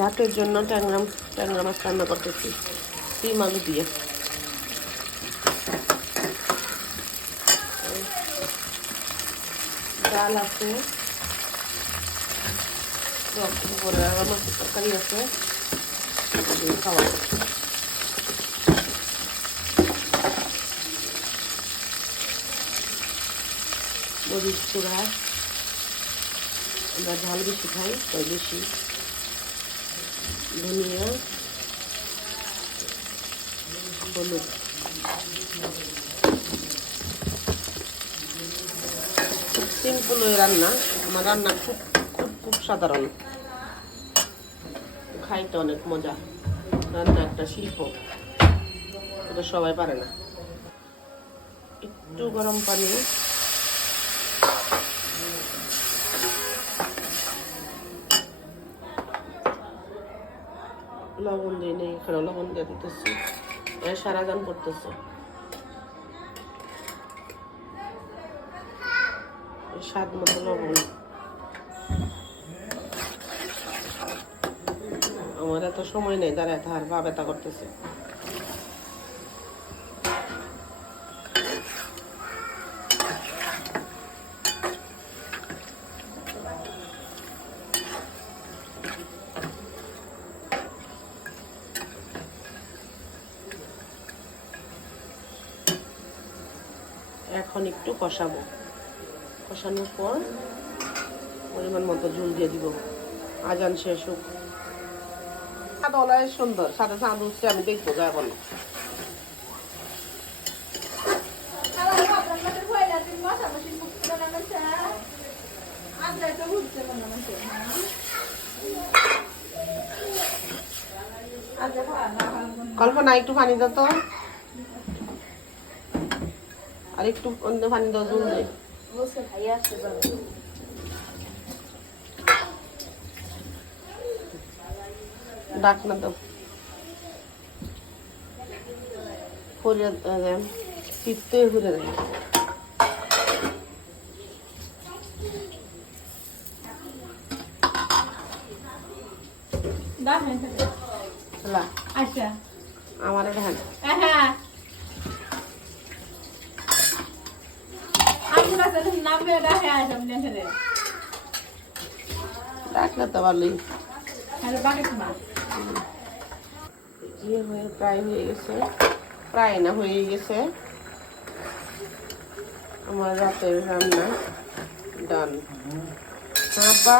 রাতের জন্য ট্যাংরা ট্যাংরা মাছ রান্না করতেছি সিম আলু দিয়ে। ডাল আছে মাছের তরকারি আছে খাওয়া। মরিচ চূড়া আমরা ঝাল বেশি খাই, তাই বেশি। ধনিয়া, হলুদ। খুব সিম্পল রান্না। আমার রান্না খুব খুব খুব সাধারণ। খাইতে অনেক মজা। রান্না একটা শিল্প। এটা সবাই পারে না। একটু গরম পানি। লবণ দিই নেই লবণ দিয়ে দিতেছি। সারা গান করতেছে। স্বাদ মতো লবণ। আমার এত সময় নেই, দাঁড়ায় তাহার বা ব্যথা করতেছে। এখন একটু কষাবো। কষানোর পর পরিমাণ মতো ঝুল দিয়ে দিব। আজান শেষ হোক। দলায় সুন্দর। সাথে চাঁদ উঠছে আমি দেখব এখন কল্পনা, একটু পানি দাও তো। আর একটু অন্য পানি দাও ঝুল দে। ডাক না দাও। ফুলে চিত্তে ঘুরে দেয় হলা আচ্ছা। আমার ধান হ্যাঁ আমি না তো ভালোই ইয়ে হয়ে প্রায় হয়ে গেছে প্রায় না হয়ে গেছে আমার রাতের রান্না। ডান আব্বা